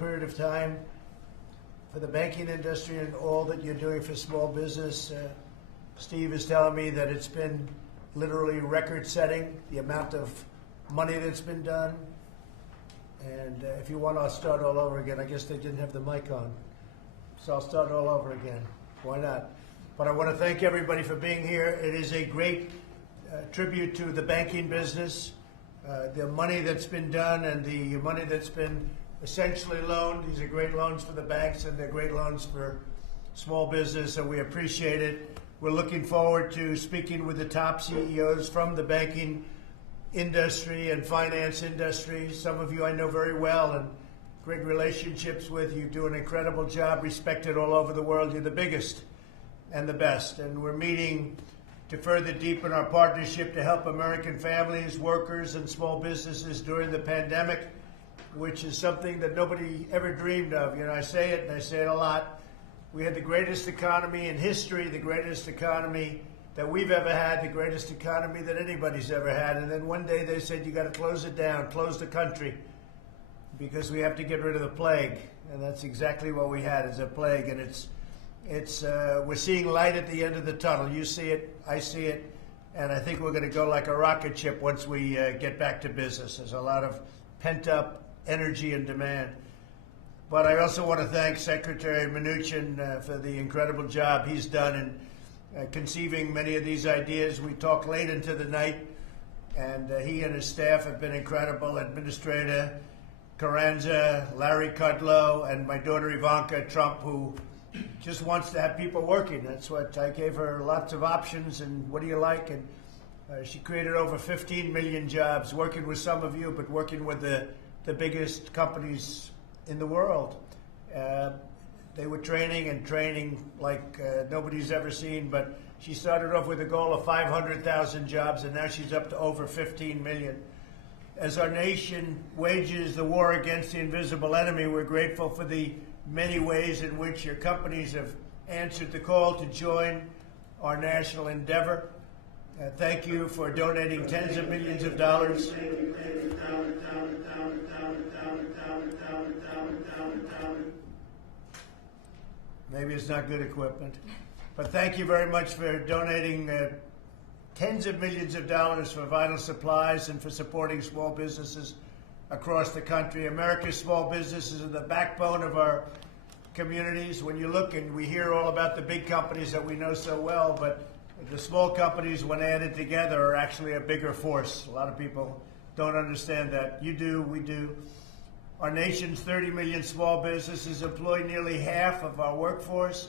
period of time for the banking industry and all that you're doing for small business. Steve is telling me that it's been literally record-setting, the amount of money that's been done. And if you want, I'll start all over again. I guess they didn't have the mic on. So I'll start all over again. Why not? But I want to thank everybody for being here. It is a great tribute to the banking business. The money that's been done and the money that's been essentially loaned. These are great loans for the banks and they're great loans for small business, and we appreciate it. We're looking forward to speaking with the top CEOs from the banking industry and finance industry. Some of you I know very well and great relationships with. You do an incredible job, respected all over the world. You're the biggest and the best. And we're meeting to further deepen our partnership to help American families, workers, and small businesses during the pandemic, which is something that nobody ever dreamed of. You know, I say it, and I say it a lot. We had the greatest economy in history, the greatest economy that we've ever had, the greatest economy that anybody's ever had. And then one day they said, you got to close it down, close the country, because we have to get rid of the plague. And that's exactly what we had, is a plague. And we're seeing light at the end of the tunnel. You see it, I see it, and I think we're going to go like a rocket ship once we get back to business. There's a lot of pent-up energy and demand. But I also want to thank Secretary Mnuchin for the incredible job he's done in conceiving many of these ideas. We talked late into the night, and he and his staff have been incredible. Administrator Carranza, Larry Kudlow, and my daughter Ivanka Trump, who just wants to have people working. That's what I gave her, lots of options, and what do you like? And she created over 15 million jobs, working with some of you, but working with the biggest companies in the world. They were training like nobody's ever seen, but she started off with a goal of 500,000 jobs, and now she's up to over 15 million. As our nation wages the war against the invisible enemy, we're grateful for the many ways in which your companies have answered the call to join our national endeavor. Thank you for donating tens of millions of dollars. Maybe it's not good equipment. But thank you very much for donating tens of millions of dollars for vital supplies and for supporting small businesses across the country. America's small businesses are the backbone of our communities. When you look, and we hear all about the big companies that we know so well, but the small companies, when added together, are actually a bigger force. A lot of people don't understand that. You do, we do. Our nation's 30 million small businesses employ nearly half of our workforce.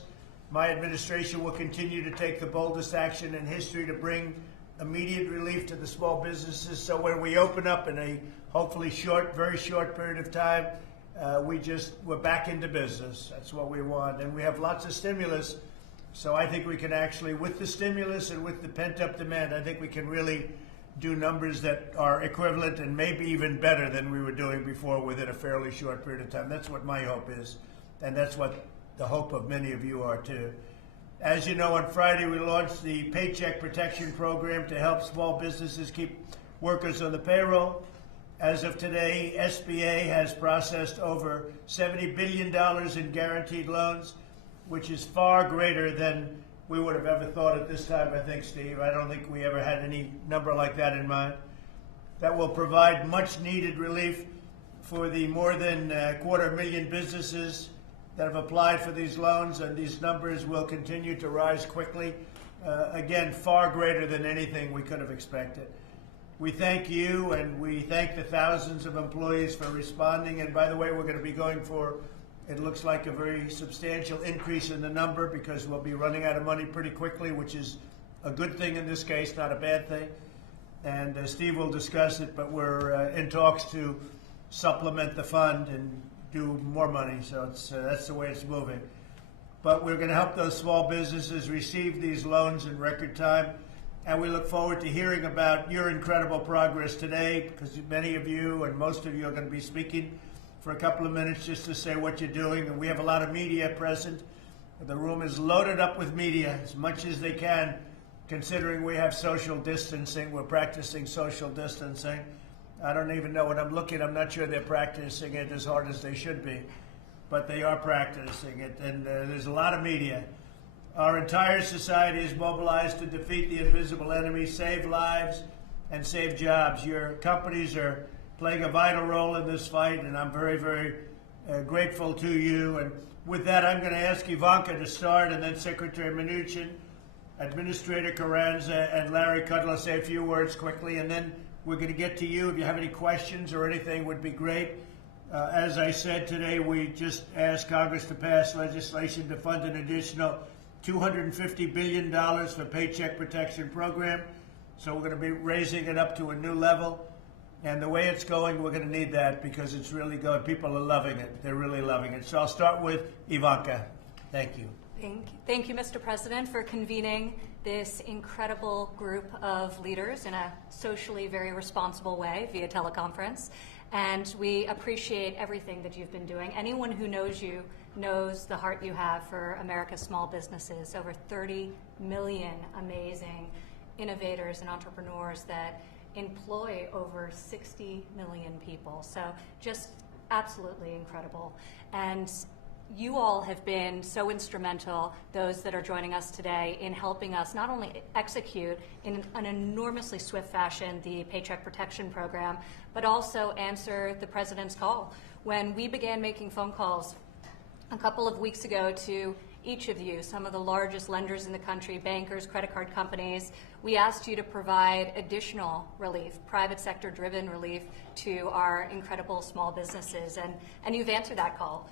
My administration will continue to take the boldest action in history to bring immediate relief to the small businesses. So when we open up in a hopefully very short period of time, we're back into business. That's what we want. And we have lots of stimulus. So I think we can actually, with the stimulus and with the pent-up demand, I think we can really do numbers that are equivalent and maybe even better than we were doing before within a fairly short period of time. That's what my hope is, and that's what the hope of many of you are too. As you know, on Friday we launched the Paycheck Protection Program to help small businesses keep workers on the payroll. As of today, SBA has processed over $70 billion in guaranteed loans, which is far greater than we would have ever thought at this time, I think, Steve. I don't think we ever had any number like that in mind. That will provide much needed relief for the more than 250,000 businesses that have applied for these loans, and these numbers will continue to rise quickly. Again, far greater than anything we could have expected. We thank you, and we thank the thousands of employees for responding. And by the way, we're going to be going for, it looks like, a very substantial increase in the number, because we'll be running out of money pretty quickly, which is a good thing in this case, not a bad thing. And Steve will discuss it, but we're in talks to supplement the fund and do more money. So that's the way it's moving. But we're going to help those small businesses receive these loans in record time. And we look forward to hearing about your incredible progress today, because many of you and most of you are going to be speaking for a couple of minutes just to say what you're doing. And we have a lot of media present. The room is loaded up with media, as much as they can, considering we have social distancing. We're practicing social distancing. I don't even know when I'm looking. I'm not sure they're practicing it as hard as they should be, but they are practicing it, and there's a lot of media. Our entire society is mobilized to defeat the invisible enemy, save lives, and save jobs. Your companies are playing a vital role in this fight, and I'm very, very grateful to you. And with that, I'm going to ask Ivanka to start, and then Secretary Mnuchin, Administrator Carranza, and Larry Kudlow say a few words quickly, and then we're going to get to you. If you have any questions or anything, would be great. As I said today, we just asked Congress to pass legislation to fund an additional $250 billion for Paycheck Protection Program. So we're going to be raising it up to a new level. And the way it's going, we're going to need that because it's really good. People are loving it. They're really loving it. So I'll start with Ivanka. Thank you. Thank you, Mr. President, for convening this incredible group of leaders in a socially very responsible way via teleconference. And we appreciate everything that you've been doing. Anyone who knows you knows the heart you have for America's small businesses. Over 30 million amazing innovators and entrepreneurs that employ over 60 million people. So just absolutely incredible. And you all have been so instrumental, those that are joining us today, in helping us not only execute in an enormously swift fashion the Paycheck Protection Program, but also answer the President's call. When we began making phone calls a couple of weeks ago to each of you, some of the largest lenders in the country, bankers, credit card companies, we asked you to provide additional relief, private sector driven relief to our incredible small businesses, and you've answered that call.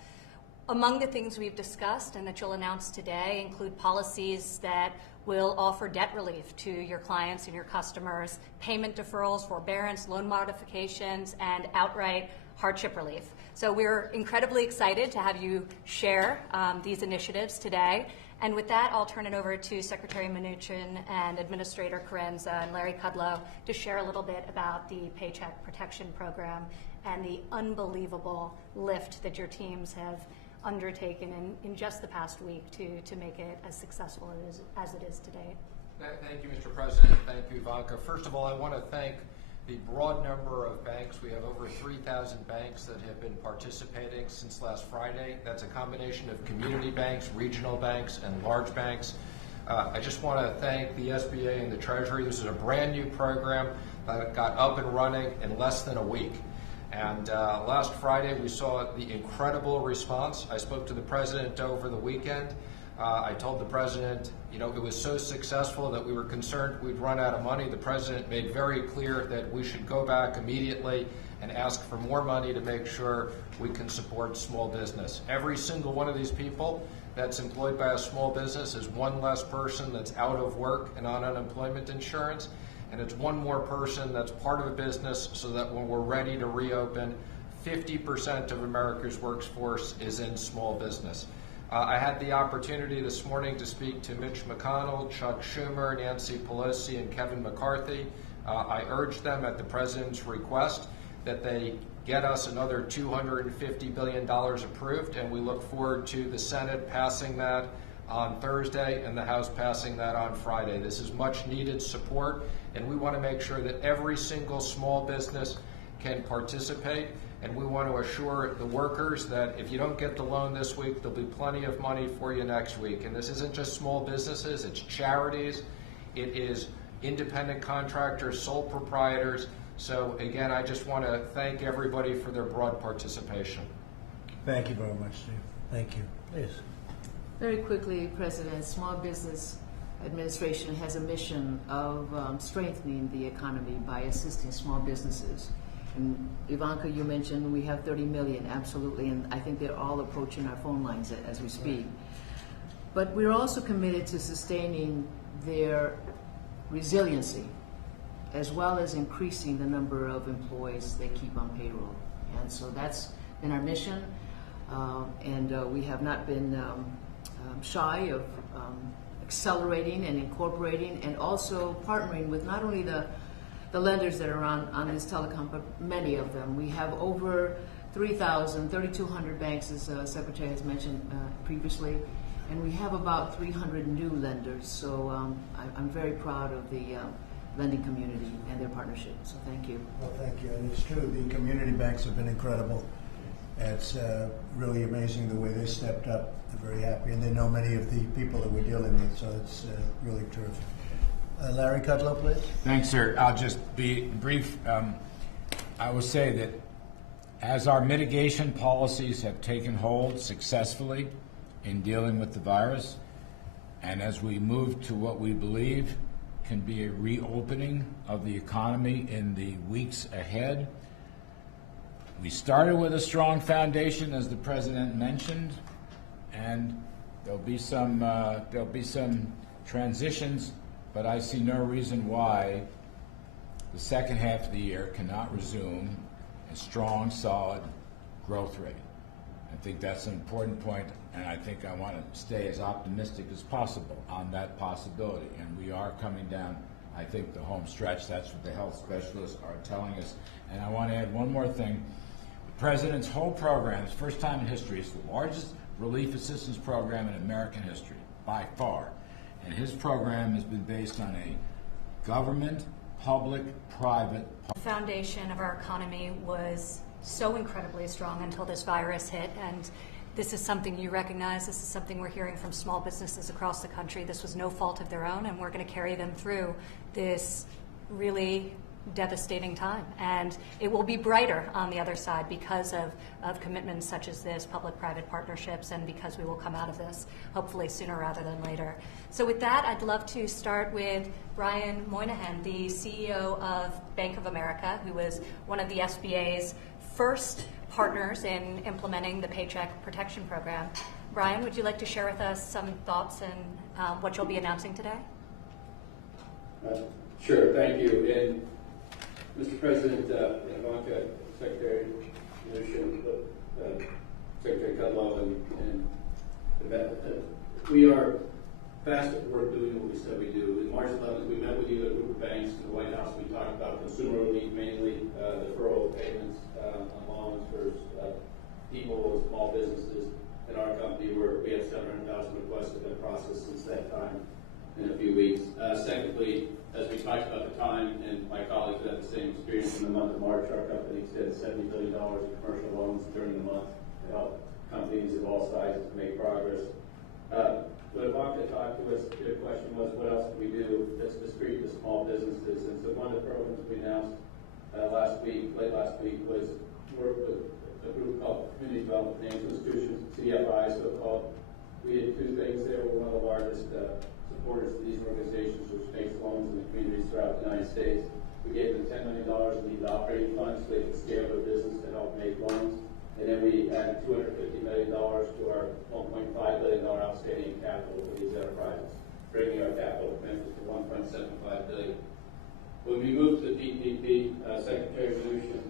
Among the things we've discussed and that you'll announce today include policies that will offer debt relief to your clients and your customers, payment deferrals, forbearance, loan modifications, and outright hardship relief. So we're incredibly excited to have you share these initiatives today. And with that, I'll turn it over to Secretary Mnuchin and Administrator Carranza and Larry Kudlow to share a little bit about the Paycheck Protection Program and the unbelievable lift that your teams have undertaken in just the past week to make it as successful as it is today. Thank you, Mr. President. Thank you, Ivanka. First of all, I want to thank the broad number of banks. We have over 3,000 banks that have been participating since last Friday. That's a combination of community banks, regional banks, and large banks. I just want to thank the SBA and the Treasury. This is a brand new program that got up and running in less than a week. And last Friday, we saw the incredible response. I spoke to the President over the weekend. I told the President, it was so successful that we were concerned we'd run out of money. The President made very clear that we should go back immediately and ask for more money to make sure we can support small business. Every single one of these people that's employed by a small business is one less person that's out of work and on unemployment insurance. And it's one more person that's part of a business so that when we're ready to reopen, 50% of America's workforce is in small business. I had the opportunity this morning to speak to Mitch McConnell, Chuck Schumer, Nancy Pelosi, and Kevin McCarthy. I urged them at the President's request that they get us another $250 billion approved, and we look forward to the Senate passing that on Thursday and the House passing that on Friday. This is much needed support, and we want to make sure that every single small business can participate. And we want to assure the workers that if you don't get the loan this week, there'll be plenty of money for you next week. And this isn't just small businesses, it's charities, it is independent contractors, sole proprietors. So again, I just want to thank everybody for their broad participation. Thank you very much, Steve. Thank you. Please. Very quickly, President, Small Business Administration has a mission of strengthening the economy by assisting small businesses. And Ivanka, you mentioned we have 30 million, absolutely, and I think they're all approaching our phone lines as we speak. But we're also committed to sustaining their resiliency, as well as increasing the number of employees they keep on payroll. And so that's been our mission, and we have not been shy of accelerating and incorporating and also partnering with not only the lenders that are on this telecom, but many of them. We have over 3,200 banks, as Secretary has mentioned previously, and we have about 300 new lenders. So I'm very proud of the lending community and their partnership. So thank you. Well, thank you. And it's true, the community banks have been incredible. It's really amazing the way they stepped up. They're very happy, and they know many of the people that we're dealing with, so it's really terrific. Larry Kudlow, please. Thanks, sir. I'll just be brief. I will say that as our mitigation policies have taken hold successfully in dealing with the virus, and as we move to what we believe can be a reopening of the economy in the weeks ahead, we started with a strong foundation, as the president mentioned, and there'll be some transitions, but I see no reason why the second half of the year cannot resume a strong, solid growth rate. I think that's an important point, and I think I want to stay as optimistic as possible on that possibility. And we are coming down, I think, the home stretch. That's what the health specialists are telling us. And I want to add one more thing. The President's whole program, it's the first time in history, it's the largest relief assistance program in American history, by far. And his program has been based on a government, public, private. The foundation of our economy was so incredibly strong until this virus hit, and this is something you recognize. This is something we're hearing from small businesses across the country. This was no fault of their own, and we're going to carry them through this really devastating time. And it will be brighter on the other side because of commitments such as this, public-private partnerships, and because we will come out of this hopefully sooner rather than later. So with that, I'd love to start with Brian Moynihan, the CEO of Bank of America, who was one of the SBA's first partners in implementing the Paycheck Protection Program. Brian, would you like to share with us some thoughts and what you'll be announcing today? Sure, thank you. And Mr. President, Ivanka, Secretary Mnuchin, Secretary Kudlow, and we are fast at work doing what we said we do. In March 11th, we met with you at a group of banks in the White House. We talked about consumer relief, mainly deferral of payments on loans for people and small businesses. In our company, we have 700,000 requests that have been processed since that time in a few weeks. Secondly, as we talked about the time, and my colleagues had the same experience in the month of March, our company extended $70 billion in commercial loans during the month to help companies of all sizes make progress. When Ivanka talked to us, the question was, what else can we do that's discreet to small businesses? And so one of the programs we announced late last week, was work with a group called Community Development Financial Institutions, CDFI, so-called. We did two things there. We're one of the largest supporters of these organizations, which makes loans in the communities throughout the United States. We gave them $10 million in these operating funds so they could scale their business to help make loans. And then we added $250 million to our $1.5 billion outstanding capital for these enterprises, bringing our capital commitment to $1.75 billion. When we moved to PPP, Secretary Mnuchin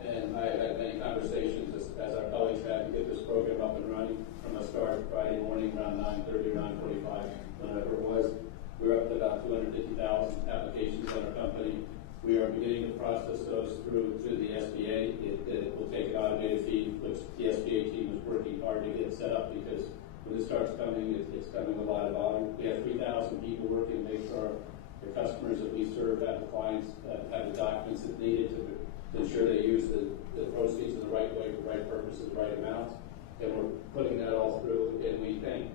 and I had many conversations, as our colleagues had, to get this program up and running from the start Friday morning around 9:30 or 9:45, whenever it was. We were up to about 250,000 applications on our company. We are beginning to process those through to the SBA. It will take an automated feed, which the SBA team is working hard to get set up, because when it starts coming, it's coming a lot of volume. We have 3,000 people working to make sure the customers that we serve, have the clients, have the documents that needed to ensure they use the proceeds in the right way, for the right purposes, the right amounts. And we're putting that all through, and we thank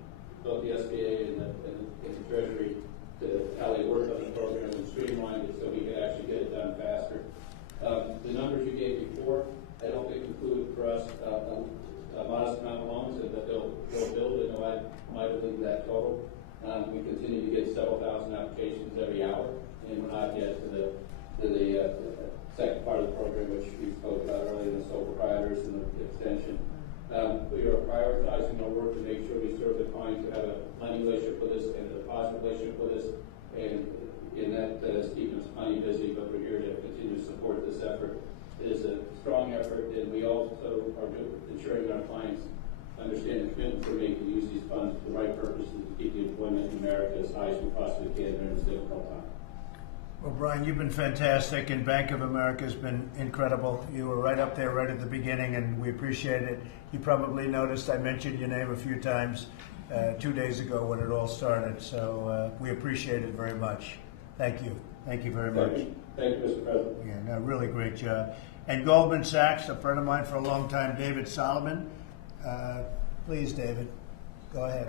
both the SBA and the Treasury to how they worked on the program and streamlined it so we could actually get it done faster. The numbers you gave before, I don't think include for us a modest amount of loans, and that they'll build it. No, I might believe that total. We continue to get several thousand applications every hour, and we're not yet to the second part of the program, which we spoke about earlier, the sole proprietors and the extension. We are prioritizing our work to make sure we serve the clients who have a lending relationship with us and a deposit relationship with us, and that is keeping us plenty busy, but we're here to continue to support this effort. It is a strong effort, and we also are ensuring our clients understand the commitment we're making to use these funds for the right purposes to keep the employment in America as high as we possibly can during this difficult time. Well, Brian, you've been fantastic, and Bank of America has been incredible. You were right up there right at the beginning, and we appreciate it. You probably noticed I mentioned your name a few times 2 days ago when it all started, so we appreciate it very much. Thank you. Thank you very much. Thank you, Mr. President. Yeah, no, really great job. And Goldman Sachs, a friend of mine for a long time, David Solomon. Please, David, go ahead.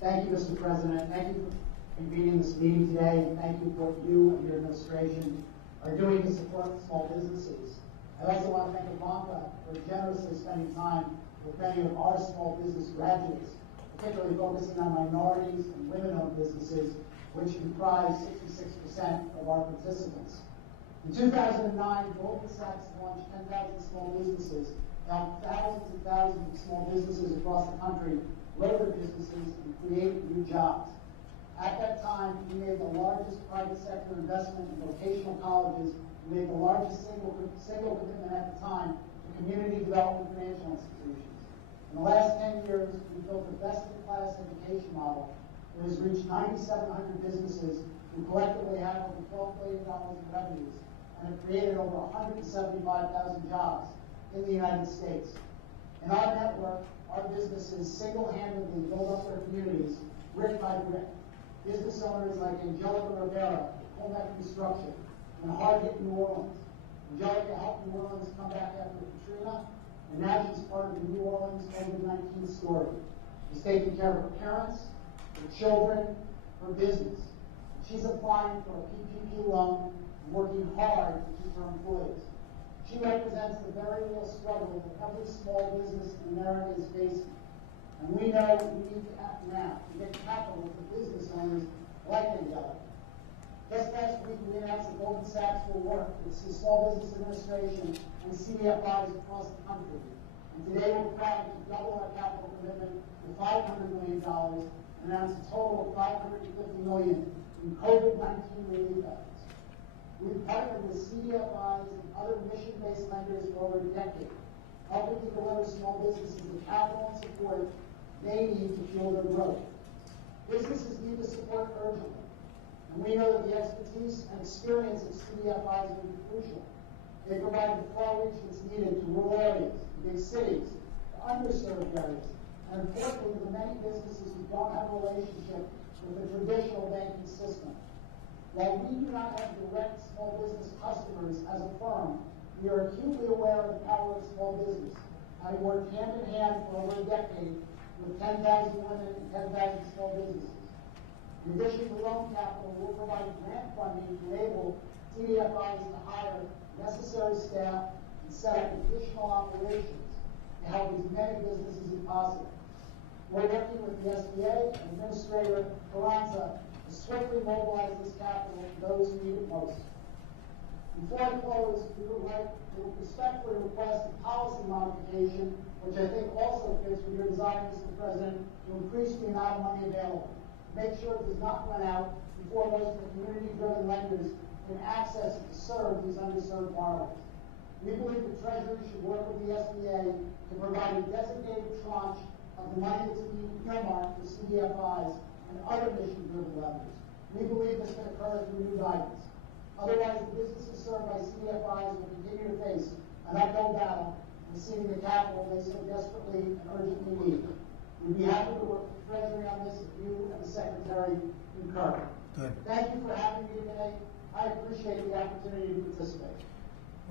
Thank you, Mr. President. Thank you for convening this meeting today, and thank you for what you and your administration are doing to support small businesses. I also want to thank Ivanka for generously spending time with many of our small business graduates, particularly focusing on minorities and women-owned businesses, which comprise 66% of our participants. In 2009, Goldman Sachs launched 10,000 small businesses, helped thousands and thousands of small businesses across the country grow their businesses and create new jobs. At that time, we made the largest private sector investment in vocational colleges. We made the largest single commitment at the time to community development financial institutions. In the last 10 years, we built a best-in-class education model that has reached 9,700 businesses who collectively have over $12 billion in revenues and have created over 175,000 jobs in the United States. In our network, our businesses single-handedly build up their communities brick by brick. Business owners like Angelica Rivera, Colbeck Construction, and hard-hit New Orleans. Angelica helped New Orleans come back after Katrina, and now she's part of the New Orleans COVID-19 story. She's taking care of her parents, her children, her business. She's applying for a PPP loan and working hard to keep her employees. She represents the very real struggle that every small business in America is facing. And we know we need to act now to get capital for business owners like Angelica. Just last week, we announced that Goldman Sachs will work with the Small Business Administration and CDFIs across the country. And today we're proud to double our capital commitment to $500 million and announce a total of $550 million in COVID-19 relief efforts. We've partnered with CDFIs and other mission-based lenders for over a decade, helping to deliver small businesses the capital and support they need to fuel their growth. Businesses need the support urgently, and we know that the expertise and experience of CDFIs will be crucial. They provide the far reach that's needed to rural areas, to big cities, to underserved areas, and importantly, to the many businesses who don't have a relationship with the traditional banking system. While we do not have direct small business customers as a firm, we are acutely aware of the power of small business, having worked hand in hand for over a decade with 10,000 women and 10,000 small businesses. In addition to loan capital, we'll provide grant funding to enable CDFIs to hire necessary staff and set up additional operations to help as many businesses as possible. We're working with the SBA and Administrator Carranza to swiftly mobilize this capital to those who need it most. Before I close, we would like to respectfully request a policy modification, which I think also fits with your desire, Mr. President, to increase the amount of money available. Make sure it does not run out before most of the community-driven lenders can access it to serve these underserved borrowers. We believe the Treasury should work with the SBA to provide a designated tranche of the money that's being earmarked for CDFIs and other mission-driven lenders. We believe this can occur through new guidance. Otherwise, the businesses served by CDFIs will continue to face an uphill battle in receiving the capital they so desperately and urgently need. We'd be happy to work with the Treasury on this if you and the Secretary concur. Good. Thank you for having me today. I appreciate the opportunity to participate.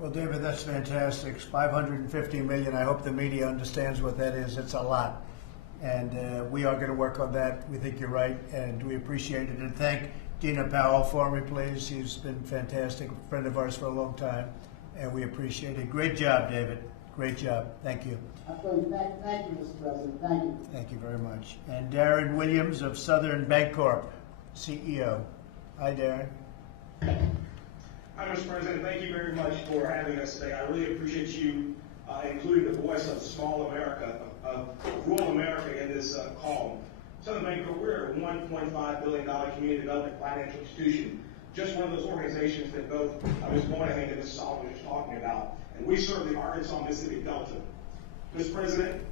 Well, David, that's fantastic. $550 million. I hope the media understands what that is. It's a lot. And we are going to work on that. We think you're right, and we appreciate it. And thank Dina Powell for me, please. She's been fantastic, a friend of ours for a long time, and we appreciate it. Great job, David. Great job. Thank you. Absolutely. Thank you, Mr. President. Thank you. Thank you very much. And Darren Williams of Southern Bancorp, CEO. Hi, Darren. Hi, Mr. President. Thank you very much for having us today. I really appreciate you including the voice of small America, of rural America in this call. Southern Bancorp, we're a $1.5 billion community development financial institution, just one of those organizations that both Ms. Moynihan and Ms. Solomon were just talking about. And we serve the Arkansas Mississippi Delta. Mr. President,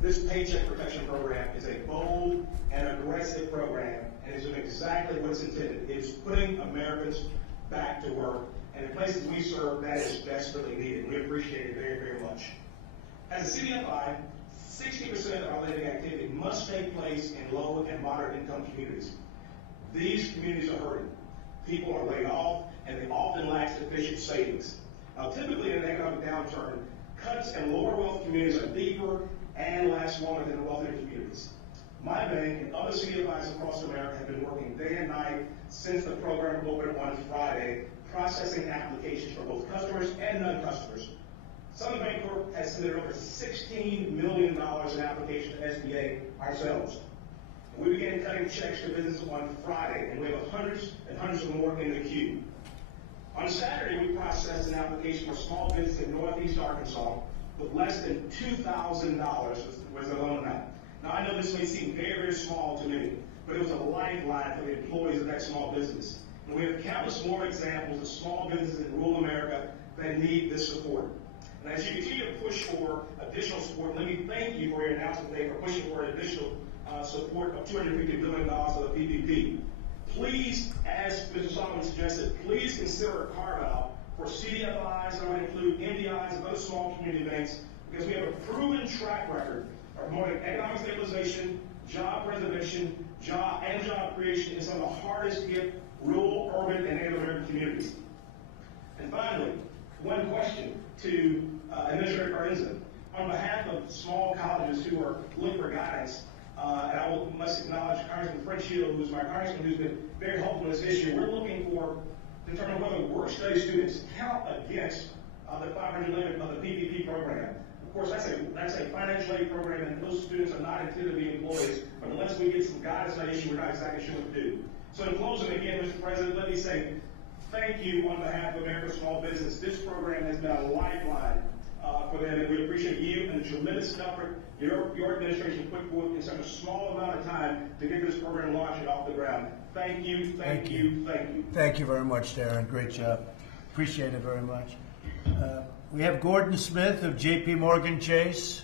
this Paycheck Protection Program is a bold and aggressive program, and it's doing exactly what it's intended. It's putting Americans back to work, and in places we serve, that is desperately needed. We appreciate it very, very much. As a CDFI, 60% of our lending activity must take place in low and moderate income communities. These communities are hurting. People are laid off, and they often lack sufficient savings. Now, typically in an economic downturn, cuts in lower wealth communities are deeper and last longer than wealthier communities. My bank and other CDFIs across America have been working day and night since the program opened on Friday, processing applications for both customers and non-customers. Southern Bancorp has submitted over $16 million in applications to SBA ourselves. We began cutting checks to businesses on Friday, and we have hundreds and hundreds of more in the queue. On Saturday, we processed an application for a small business in Northeast Arkansas with less than $2,000 was the loan amount. Now, I know this may seem very, very small to many, but it was a lifeline for the employees of that small business. And we have countless more examples of small businesses in rural America that need this support. And as you continue to push for additional support, let me thank you for your announcement today for pushing for additional support of $250 billion of the PPP. Please, as Mr. Solomon suggested, please consider a carve-out for CDFIs that would include MDIs and other small community banks, because we have a proven track record of promoting economic stabilization, job preservation, job creation in some of the hardest hit rural, urban, and Native American communities. And finally, one question to Administrator Carranza. On behalf of small colleges who are looking for guidance, and I must acknowledge Congressman Fred Shield, who's my congressman, who's been very helpful in this issue. We're looking for determine whether work-study students count against the $500 million of the PPP program. Of course, that's a financial aid program, and those students are not intended to be employees. But unless we get some guidance on that issue, we're not exactly sure what to do. So in closing, again, Mr. President, let me say thank you on behalf of America's small business. This program has been a lifeline for them, and we appreciate you and the tremendous effort your administration put forth in such a small amount of time to get this program launched and off the ground. Thank you, thank you, thank you. Thank you very much, Darren. Great job. Appreciate it very much. We have Gordon Smith of J.P. Morgan Chase.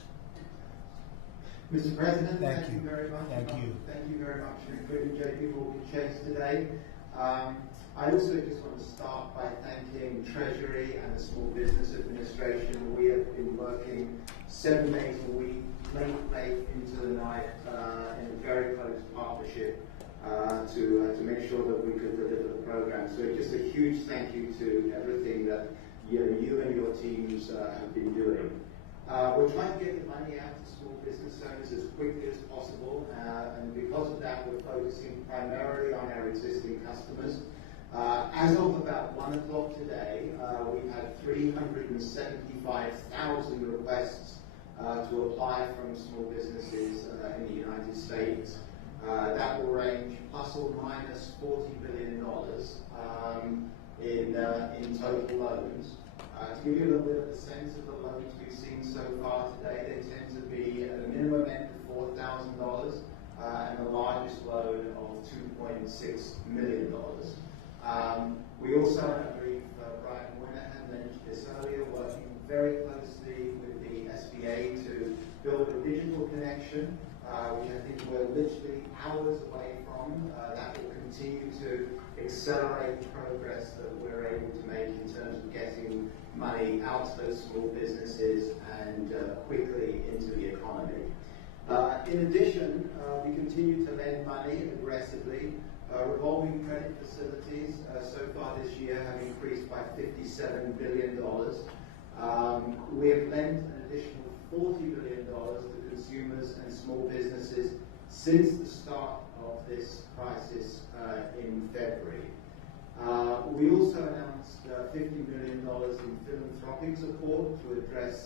Mr. President, Thank you very much. Thank you. Thank you very much for including J.P. Morgan Chase today. I also just want to start by thanking Treasury and the Small Business Administration. We have been working 7 days a week, late into the night, in a very close partnership to make sure that we could deliver the program. So just a huge thank you to everything that you and your teams have been doing. We're trying to get the money out to small business owners as quickly as possible, and because of that, we're focusing primarily on our existing customers. As of about 1 o'clock today, we've had 375,000 requests to apply from small businesses in the United States. That will range plus or minus $40 billion in total loans. To give you a little bit of a sense of the loans we've seen so far today, they tend to be at a minimum end of $4,000 and the largest loan of $2.6 million. We also, I believe Brian Moynihan mentioned this earlier, working very closely with the SBA to build a digital connection, which I think we're literally hours away from. That will continue to accelerate the progress that we're able to make in terms of getting money out to those small businesses and quickly into the economy. In addition, we continue to lend money aggressively. Revolving credit facilities so far this year have increased by $57 billion. We have lent an additional $40 billion to consumers and small businesses since the start of this crisis in February. We also announced $50 million in philanthropic support to address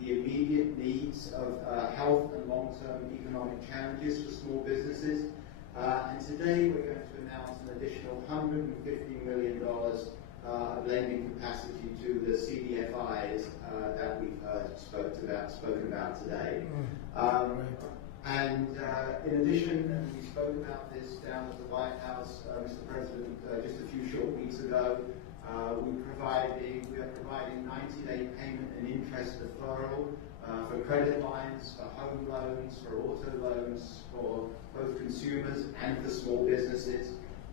the immediate needs of health and long-term economic challenges for small businesses. And today we're going to announce an additional $150 million of lending capacity to the CDFIs that we've spoken about today. And in addition, and we spoke about this down at the White House, Mr. President, just a few short weeks ago, we are providing 90-day payment and interest deferral for credit lines, for home loans, for auto loans, for both consumers and for small businesses.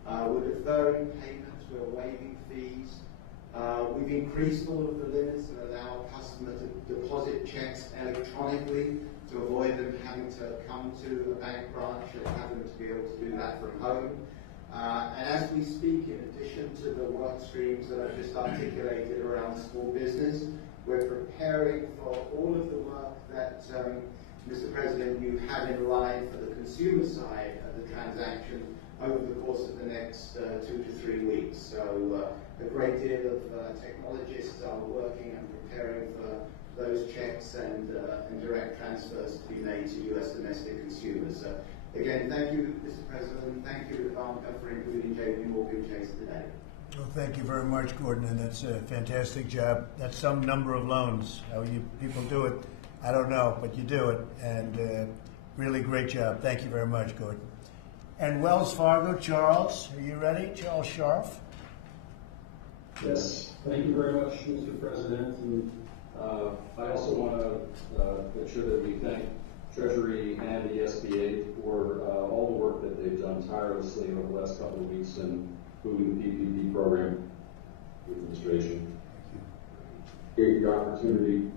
We're deferring payments, we're waiving fees. We've increased all of the limits that allow customers to deposit checks electronically to avoid them having to come to a bank branch and having to be able to do that from home. And as we speak, in addition to the work streams that I've just articulated around small business, we're preparing for all of the work that, Mr. President, you have in line for the consumer side of the transaction over the course of the next 2 to 3 weeks. So a great deal of technologists are working and preparing for those checks and direct transfers to be made to U.S. domestic consumers. Again, thank you, Mr. President. Thank you, Ivanka, for including JP Morgan Chase today. Well, thank you very much, Gordon, and that's a fantastic job. That's some number of loans. How you people do it, I don't know, but you do it, and really great job. Thank you very much, Gordon. And Wells Fargo, Charles, are you ready? Charles Scharf. Yes, thank you very much, Mr. President. And I also want to make sure that we thank Treasury and the SBA for all the work that they've done tirelessly over the last couple of weeks in moving the PPP program administration. Gave the opportunity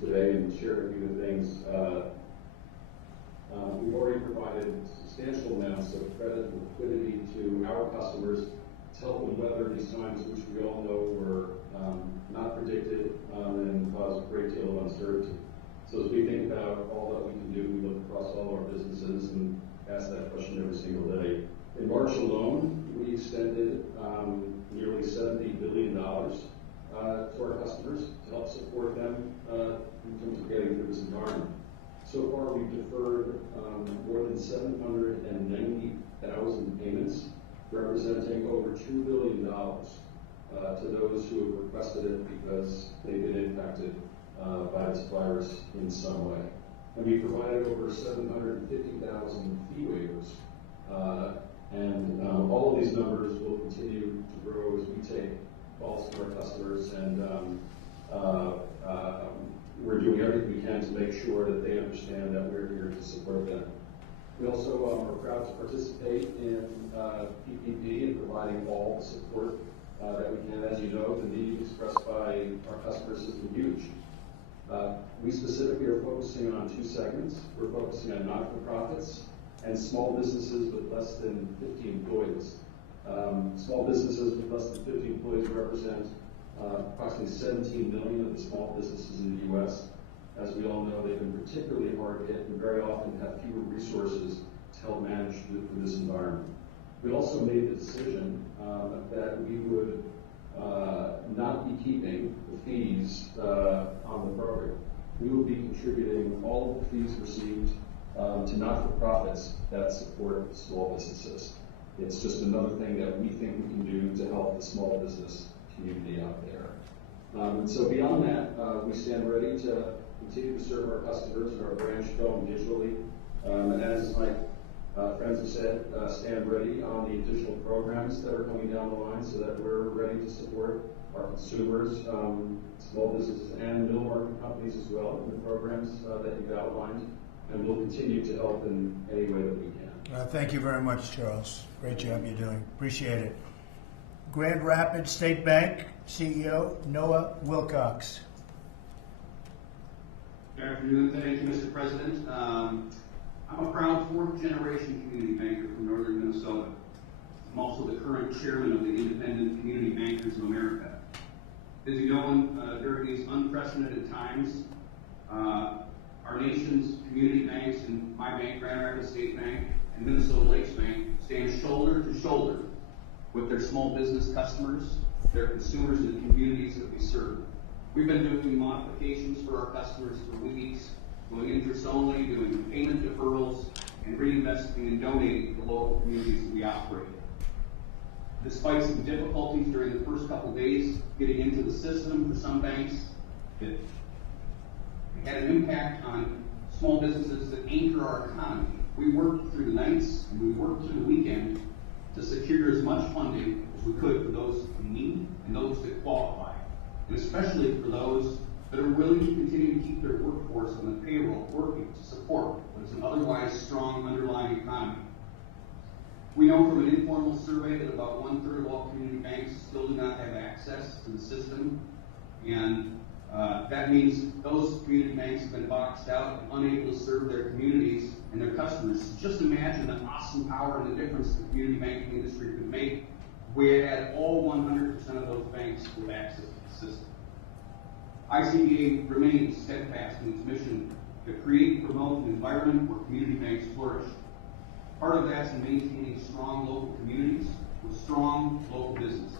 today and share with you the things. We've already provided substantial amounts of credit and liquidity to our customers to help them weather these times, which we all know were not predicted and caused a great deal of uncertainty. So as we think about all that we can do, we look across all our businesses and ask that question every single day. In March alone, we extended nearly $70 billion to our customers to help support them in terms of getting through this environment. So far, we've deferred more than 790,000 payments, representing over $2 billion to those who have requested it because they've been impacted by this virus in some way. And we provided over 750,000 fee waivers. And all of these numbers will continue to grow as we take calls from our customers, and we're doing everything we can to make sure that they understand that we're here to support them. We also are proud to participate in PPP and providing all the support that we can. As you know, the need expressed by our customers has been huge. We specifically are focusing on 2 segments. We're focusing on not-for-profits and small businesses with less than 50 employees. Small businesses with less than 50 employees represent approximately 17 million of the small businesses in the U.S. As we all know, they've been particularly hard hit and very often have fewer resources to help manage through this environment. We also made the decision that we would not be keeping the fees on the program. We will be contributing all of the fees received to not-for-profits that support small businesses. It's just another thing that we think we can do to help the small business community out there. And so beyond that, we stand ready to continue to serve our customers and our branch going digitally. And as my friends have said, stand ready on the additional programs that are coming down the line so that we're ready to support our consumers, small businesses, and middle market companies as well in the programs that you've outlined. And we'll continue to help in any way that we can. Thank you very much, Charles. Great job you're doing. Appreciate it. Grand Rapids State Bank CEO Noah Wilcox. Good afternoon. Thank you, Mr. President. I'm a proud 4th-generation community banker from northern Minnesota. I'm also the current chairman of the Independent Community Bankers of America. As you know, during these unprecedented times, our nation's community banks and my bank, Grand Rapids State Bank, and Minnesota Lakes Bank stand shoulder to shoulder with their small business customers, their consumers, and the communities that we serve. We've been doing modifications for our customers for weeks, doing interest only, doing payment deferrals, and reinvesting and donating to the local communities that we operate in. Despite some difficulties during the first couple days getting into the system for some banks, it had an impact on small businesses that anchor our economy. We worked through the nights and we worked through the weekend to secure as much funding as we could for those in need and those that qualify, and especially for those that are willing to continue to keep their workforce on the payroll working to support what is an otherwise strong underlying economy. We know from an informal survey that about 1/3 of all community banks still do not have access to the system, and That means those community banks have been boxed out and unable to serve their communities and their customers. Just imagine the awesome power and the difference the community banking industry could make if we had all 100% of those banks with access to the system. ICBA remains steadfast in its mission to create and promote an environment where community banks flourish. Part of that's in maintaining strong local communities with strong local businesses.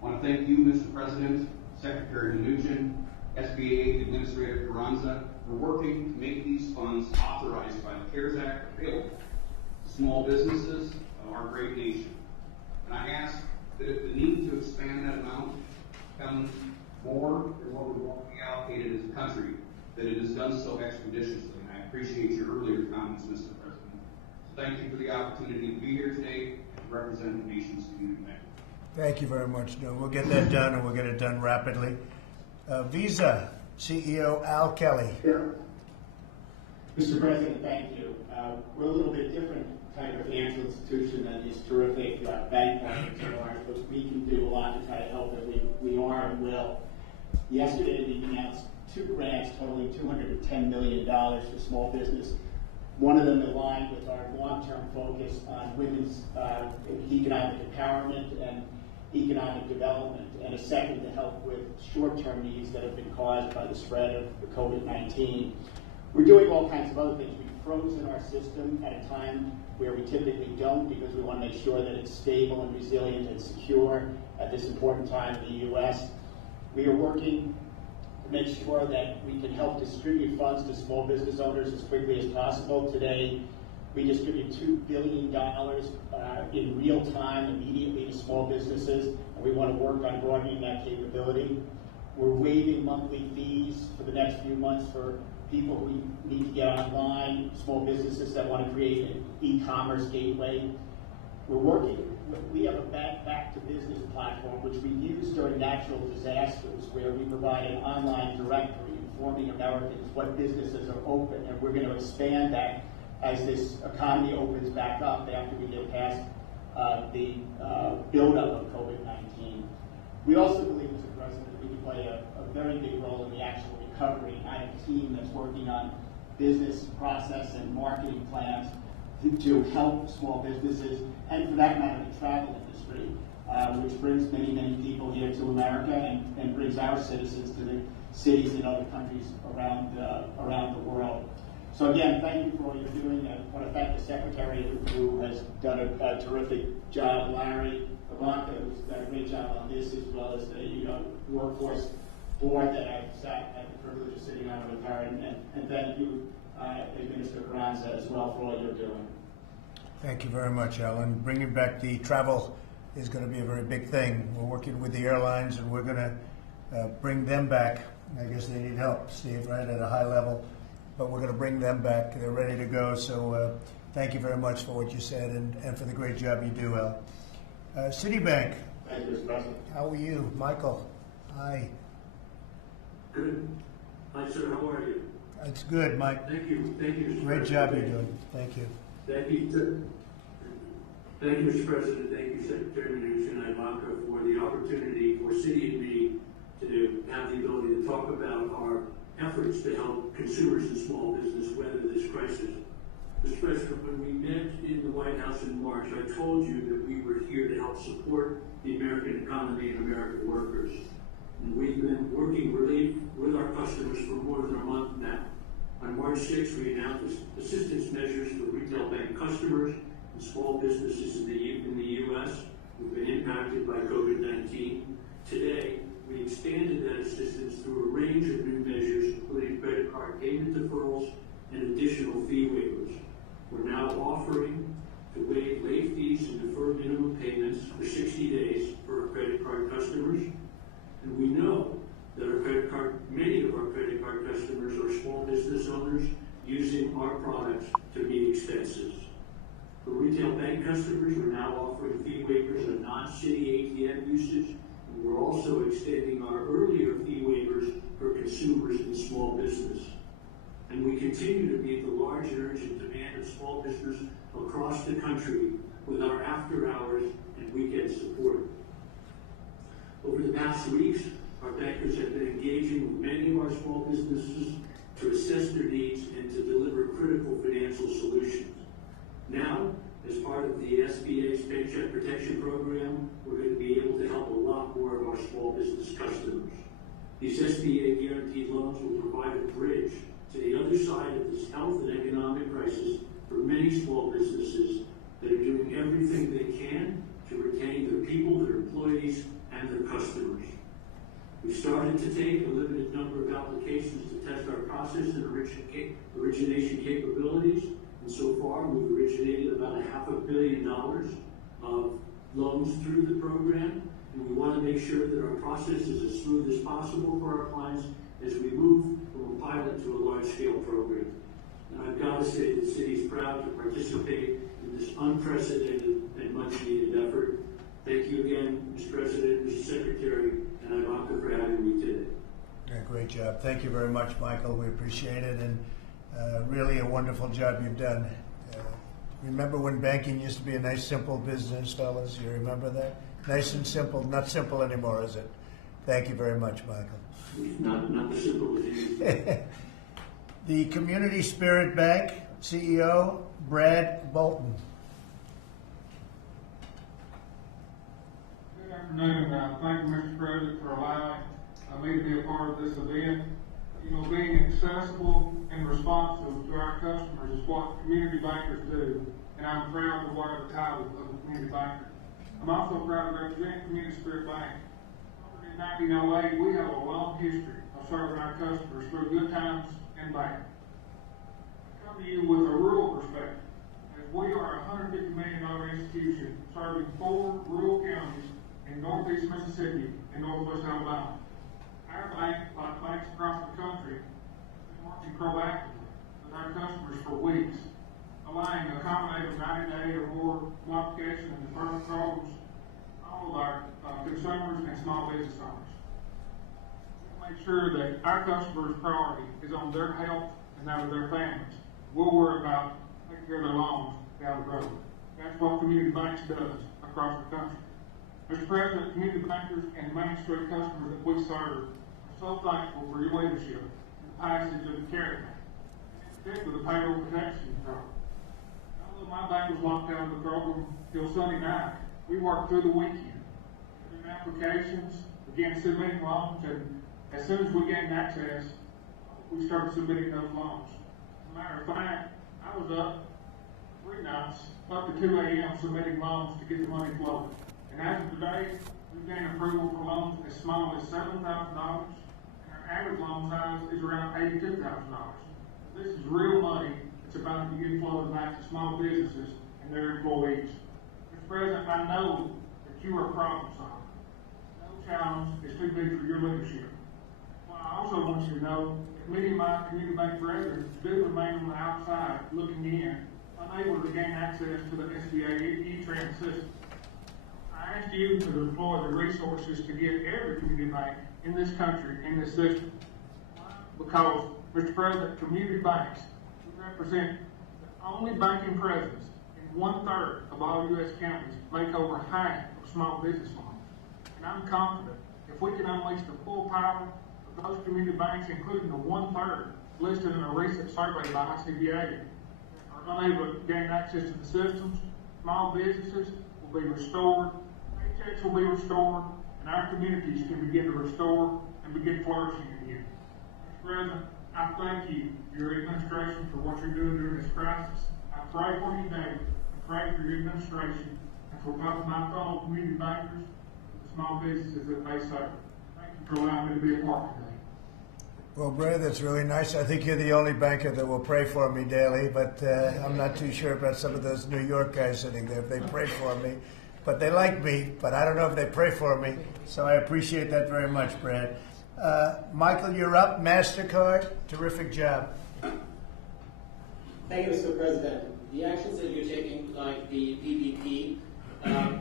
I want to thank you, Mr. President, Secretary Mnuchin, SBA Administrator Carranza, for working to make these funds authorized by the CARES Act available to small businesses of our great nation. And I ask that if the need to expand that amount becomes more than what we're going to be allocated as a country, that it is done so expeditiously. And I appreciate your earlier comments, Mr. President. So thank you for the opportunity to be here today and represent the nation's community bank. Thank you very much, Neil. We'll get that done, and we'll get it done rapidly. Visa CEO Al Kelly. Sure. Mr. President, thank you. We're a little bit different type of financial institution than these terrific bank partners of ours, but we can do a lot to try to help it. We are and will. Yesterday, we announced 2 grants totaling $210 million for small business. One of them aligned with our long-term focus on women's economic empowerment and economic development, and a second to help with short-term needs that have been caused by the spread of the COVID-19. We're doing all kinds of other things. We've frozen our system at a time where we typically don't, because we want to make sure that it's stable and resilient and secure at this important time in the U.S. We are working to make sure that we can help distribute funds to small business owners as quickly as possible. Today, we distribute $2 billion in real time immediately to small businesses, and we want to work on broadening that capability. We're waiving monthly fees for the next few months for people who need to get online, small businesses that want to create an e-commerce gateway. We have a back to business platform which we use during natural disasters, where we provide an online directory informing Americans what businesses are open, and we're going to expand that as this economy opens back up after we get past the buildup of COVID-19. We also believe, Mr. President, that we can play a very big role in the actual recovery. I have a team that's working on business process and marketing plans to help small businesses, and for that matter, the travel industry, which brings many, many people here to America and brings our citizens to the cities in other countries around the world. So again, thank you for all you're doing. I want to thank the Secretary who has done a terrific job, Larry, Ivanka, who's done a great job on this, as well as the workforce board that I've had the privilege of sitting on with her, and thank you, Minister Carranza, as well, for all you're doing. Thank you very much, Alan. Bringing back the travel is going to be a very big thing. We're working with the airlines, and we're going to bring them back. I guess they need help, Steve, right, at a high level. But we're going to bring them back. They're ready to go. So thank you very much for what you said and for the great job you do, Al. Citibank. Thank you, Mr. President. How are you? Michael. Hi. Good. Hi, sir. How are you? It's good, Mike. Thank you. Thank you, Mr. Great President. job you're doing. Thank you. Thank you, sir. Thank you, Mr. President. Thank you, Secretary Mnuchin and Ivanka, for the opportunity for Citi and me to have the ability to talk about our efforts to help consumers and small business weather this crisis. Mr. President, when we met in the White House in March, I told you that we were here to help support the American economy and American workers. And we've been working relief with our customers for more than a month now. On March 6th, we announced assistance measures for retail bank customers and small businesses in the U.S. who've been impacted by COVID-19. Today, we expanded that assistance through a range of new measures, including credit card payment deferrals and additional fee waivers. We're now offering to waive late fees and defer minimum payments for 60 days for our credit card customers. And we know that many of our credit card customers are small business owners using our products to meet expenses. For retail bank customers, we're now offering fee waivers on non-Citi ATM usage. We're also extending our earlier fee waivers for consumers and small business. And we continue to meet the large and urgent demand of small business across the country with our after-hours and weekend support. Over the past weeks, our bankers have been engaging with many of our small businesses to assess their needs and to deliver critical financial solutions. Now, as part of the SBA's Paycheck Protection Program, we're going to be able to help a lot more of our small business customers. These SBA guaranteed loans will provide a bridge to the other side of this health and economic crisis for many small businesses that are doing everything they can to retain their people, their employees, and their customers. We've started to take a limited number of applications to test our process and origination capabilities, and so far we've originated about $500 million of loans through the program, and we want to make sure that our process is as smooth as possible for our clients as we move from a pilot to a large-scale program. And I've got to say the city is proud to participate in this unprecedented and much-needed effort. Thank you again, Mr. President, Mr. Secretary, and Ivanka for having me today. Yeah, great job. Thank you very much, Michael. We appreciate it, and really a wonderful job you've done. Remember when banking used to be a nice, simple business, fellas? You remember that? Nice and simple. Not simple anymore, is it? Thank you very much, Michael. Not as simple as you. The Community Spirit Bank CEO, Brad Bolton. Good afternoon. Thank you, Mr. President, for allowing me to be a part of this event. You know, being accessible and responsive to our customers is what community bankers do, and I'm proud to wear the title of a community banker. I'm also proud to represent Community Spirit Bank. In 1908, we have a long history of serving our customers through good times and bad. I come to you with a rural perspective, as we are a $150 million institution serving 4 rural counties in northeast Mississippi and northwest Alabama. Our bank, like banks across the country, has been working proactively with our customers for weeks, allowing a combination of 90-day or more modification and deferment programs to all of our consumers and small business owners. We make sure that our customers' priority is on their health and that of their families. We'll worry about taking care of their loans down the road. That's what Community Banks does across the country. Mr. President, community bankers and Main Street customers that we serve are so thankful for your leadership in the passage of the CARES Act, and in particular the payroll protection program. Although my bank was locked out of the program till Sunday night, we worked through the weekend, doing applications, began submitting loans, and as soon as we gained access, we started submitting those loans. As a matter of fact, I was up 3 nights, up to 2 a.m. submitting loans to get the money flowing. And as of today, we've gained approval for loans as small as $7,000, and our average loan size is around $82,000. This is real money that's about to get flowed back to small businesses and their employees. Mr. President, I know that you are a problem solver. No challenge is too big for your leadership. Well, I also want you to know that many of my community bank brethren do remain on the outside looking in, unable to gain access to the SBA E-Trans system. I asked you to deploy the resources to get every community bank in this country in this system. Because, Mr. President, community banks represent the only banking presence in 1/3 of all U.S. counties, make over half of small business loans. And I'm confident if we can unleash the full power of those community banks, including the 1/3 listed in a recent survey by ICBA, are unable to gain access to the systems, small businesses will be restored, paychecks will be restored, and our communities can begin to restore and begin flourishing again. Mr. President, I thank you, your administration, for what you're doing during this crisis. I pray for you daily. I pray for your administration and for both my fellow community bankers and the small businesses that they serve. Thank you for allowing me to be a part today. Well, Brad, that's really nice. I think you're the only banker that will pray for me daily, but I'm not too sure about some of those New York guys sitting there. If they pray for me, but they like me, but I don't know if they pray for me. So I appreciate that very much, Brad. Michael, you're up. MasterCard, terrific job. Thank you, Mr. President. The actions that you're taking, like the PPP,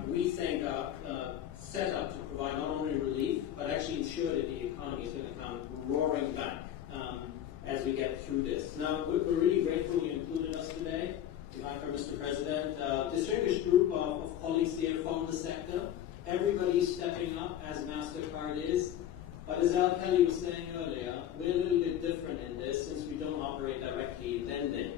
we think are set up to provide not only relief, but actually ensure that the economy is going to come roaring back as we get through this. Now, we're really grateful you included us today. Ivanka, Mr. President, distinguished group of colleagues here from the sector. Everybody stepping up as MasterCard is. But as Al Kelly was saying earlier, we're a little bit different in this since we don't operate directly lending.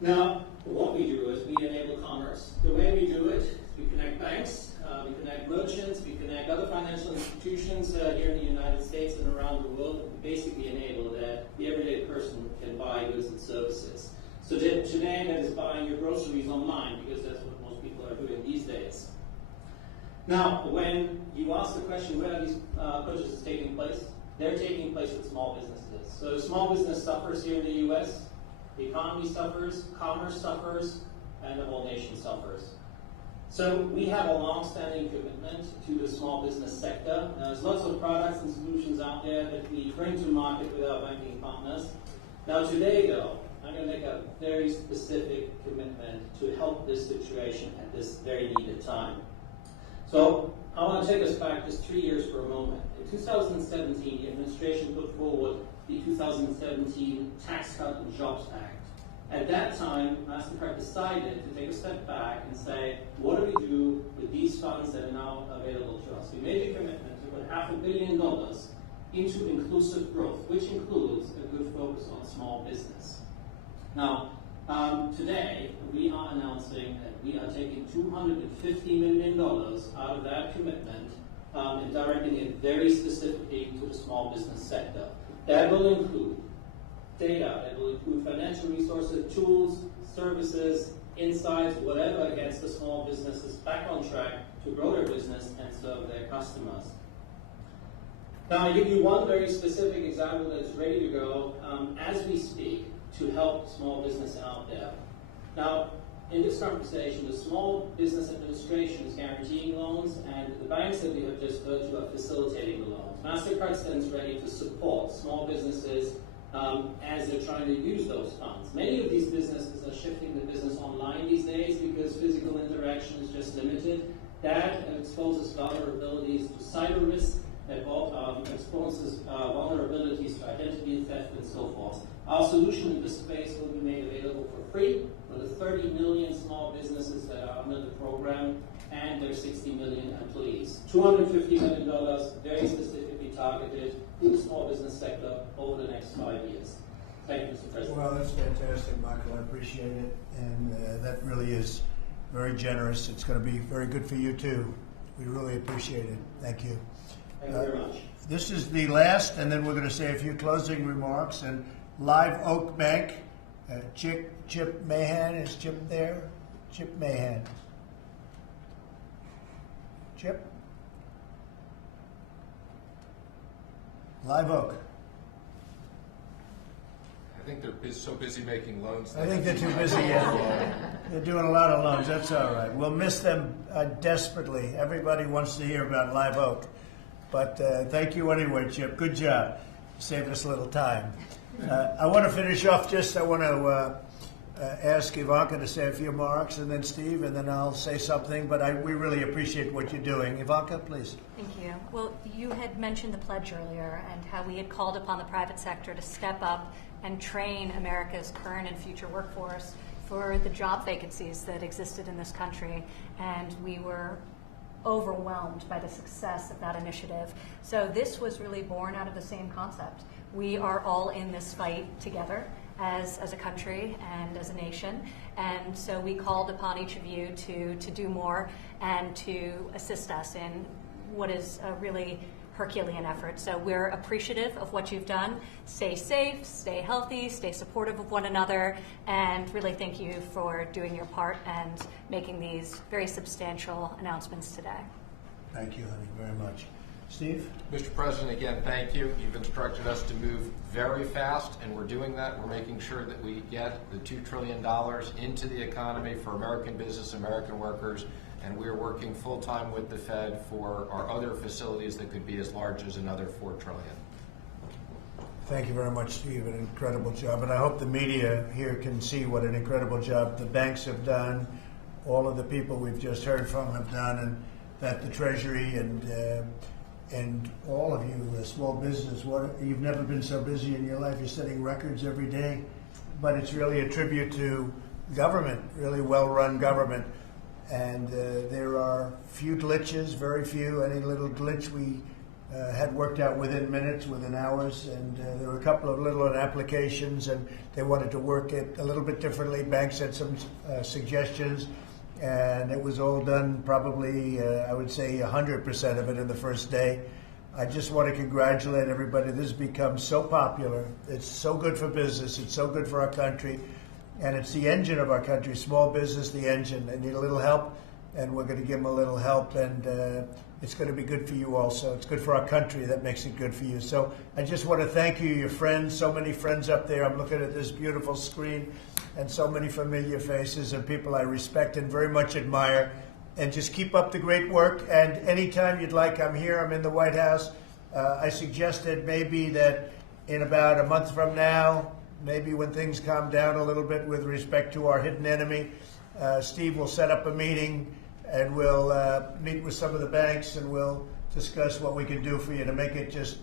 Now, what we do is we enable commerce. The way we do it is we connect banks, we connect merchants, we connect other financial institutions here in the United States and around the world. We basically enable that the everyday person can buy goods and services. So today that is buying your groceries online because that's what most people are doing these days. Now, when you ask the question, where are these purchases taking place? They're taking place with small businesses. So small business suffers here in the U.S., the economy suffers, commerce suffers, and the whole nation suffers. So we have a long-standing commitment to the small business sector. There's lots of products and solutions out there that we bring to market with our banking partners. Now today, though, I'm going to make a very specific commitment to help this situation at this very needed time. So I want to take us back just 3 years for a moment. In 2017, the administration put forward the 2017 Tax Cut and Jobs Act. At that time, MasterCard decided to take a step back and say, what do we do with these funds that are now available to us? We made a commitment to put $500 million into inclusive growth, which includes a good focus on small business. Now, today, we are announcing that we are taking $250 million out of that commitment and directing it very specifically to the small business sector. That will include data, that will include financial resources, tools, services, insights, whatever gets the small businesses back on track to grow their business and serve their customers. Now, I give you one very specific example that's ready to go as we speak to help small business out there. Now, in this conversation, the Small Business Administration is guaranteeing loans, and the banks that we have just heard to are facilitating the loans. MasterCard stands ready to support small businesses as they're trying to use those funds. Many of these businesses are shifting the business online these days because physical interaction is just limited. That exposes vulnerabilities to cyber risk, that exposes vulnerabilities to identity theft and so forth. Our solution in this space will be made available for free for the 30 million small businesses that are under the program and their 60 million employees. $250 million, very specifically targeted to the small business sector over the next 5 years. Thank you, Mr. President. Well, that's fantastic, Michael. I appreciate it. And that really is very generous. It's going to be very good for you, too. We really appreciate it. Thank you. Thank you very much. This is the last, and then we're going to say a few closing remarks. And Live Oak Bank, Chip Mahan. Is Chip there? Chip Mahan. Chip? Live Oak. I think they're so busy making loans. I think they're too busy. Yeah. They're doing a lot of loans. That's all right. We'll miss them desperately. Everybody wants to hear about Live Oak. But thank you anyway, Chip. Good job. Saved us a little time. I want to finish off I want to ask Ivanka to say a few remarks, and then Steve, and then I'll say something. But we really appreciate what you're doing. Ivanka, please. Thank you. Well, you had mentioned the pledge earlier and how we had called upon the private sector to step up and train America's current and future workforce for the job vacancies that existed in this country. And we were overwhelmed by the success of that initiative. So this was really born out of the same concept. We are all in this fight together as a country and as a nation. And so we called upon each of you to do more and to assist us in what is a really Herculean effort. So we're appreciative of what you've done. Stay safe, stay healthy, stay supportive of one another, and really thank you for doing your part and making these very substantial announcements today. Thank you, honey, very much. Steve? Mr. President, again, thank you. You've instructed us to move very fast, and we're doing that. We're making sure that we get the $2 trillion into the economy for American business, American workers, and we're working full-time with the Fed for our other facilities that could be as large as another $4 trillion. Thank you very much, Steve. An incredible job. And I hope the media here can see what an incredible job the banks have done, all of the people we've just heard from have done, and that the Treasury and all of you, small business, you've never been so busy in your life. You're setting records every day. But it's really a tribute to government, really well-run government. And there are few glitches, very few. Any little glitch we had worked out within minutes, within hours, and there were a couple of little applications, and they wanted to work it a little bit differently. Banks had some suggestions, and it was all done probably, I would say, 100% of it in the first day. I just want to congratulate everybody. This has become so popular. It's so good for business. It's so good for our country, and it's the engine of our country. Small business, the engine. They need a little help, and we're going to give them a little help, and it's going to be good for you also. It's good for our country. That makes it good for you. So I just want to thank you, your friends, so many friends up there. I'm looking at this beautiful screen and so many familiar faces and people I respect and very much admire. And just keep up the great work. And anytime you'd like, I'm here. I'm in the White House. I suggested maybe that in about a month from now, maybe when things calm down a little bit with respect to our hidden enemy, Steve will set up a meeting and we'll meet with some of the banks and we'll discuss what we can do for you to make it just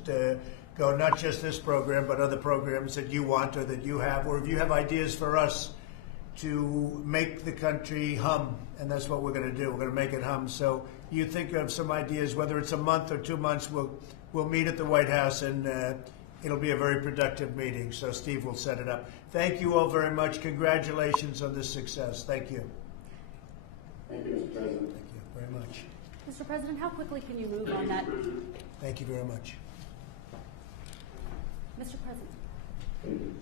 go not just this program, but other programs that you want or that you have, or if you have ideas for us to make the country hum, and that's what we're going to do. We're going to make it hum. So you think of some ideas, whether it's a month or 2 months, we'll meet at the White House, and it'll be a very productive meeting. So Steve will set it up. Thank you all very much. Congratulations on this success. Thank you. Thank you, Mr. President. Thank you very much. Mr. President, how quickly can you move on that? Thank you very much. Mr. President. Thank you.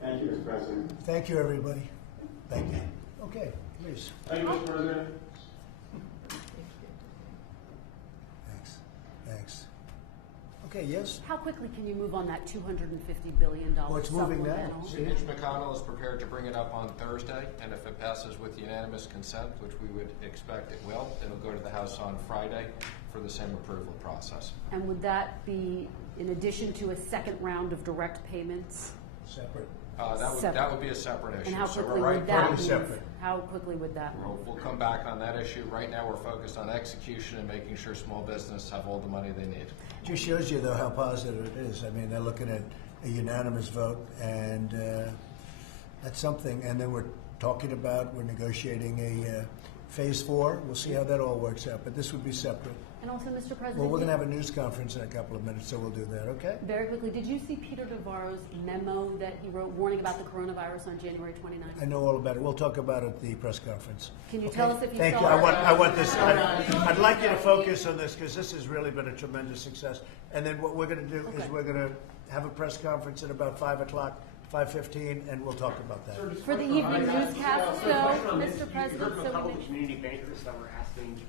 Thank you, Mr. President. Thank you, everybody. Thank you. Okay, please. Thank you, Mr. President. Thanks. Okay, yes? How quickly can you move on that $250 billion Well, it's moving now. supplemental? Mitch McConnell is prepared to bring it up on Thursday, and if it passes with unanimous consent, which we would expect it will, it'll go to the House on Friday for the same approval process. And would that be in addition to a second round of direct payments? Separate. That would be a separate issue. And how So quickly we're would that right- move? separate. How quickly would that move? We'll come back on that issue. Right now, we're focused on execution and making sure small business have all the money they need. Just shows you, though, how positive it is. I mean, they're looking at a unanimous vote, and that's something. And then we're negotiating a phase 4. We'll see how that all works out. But this would be separate. And also, Mr. President. Well, we're going to have a news conference in a couple of minutes, so we'll do that, okay? Very quickly, did you see Peter Navarro's memo that he wrote warning about the coronavirus on January 29th? I know all about it. We'll talk about it at the press conference. Can you Okay? tell us if you Thank saw you. it? I want this. I'd like you to focus on this because this has really been a tremendous success. And then what we're going to do is we're going to have a press conference at about 5 o'clock, 5:15, and we'll talk about that. For the evening newscast, though, Mr. You President, heard from a so couple we of community bankers that were asking,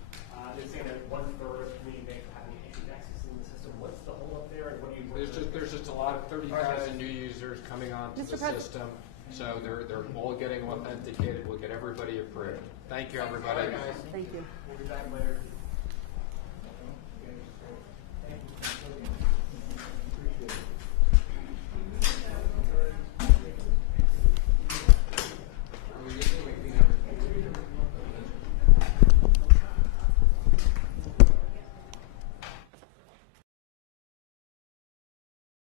they're saying that 1/3 of community banks are having issues accessing the system. What's the hole up there, and what do you? There's just a lot of 30,000 new users coming onto Mr. the President. system, so they're all getting authenticated. We'll get everybody approved. Thank you, everybody. thank you. We'll be back later.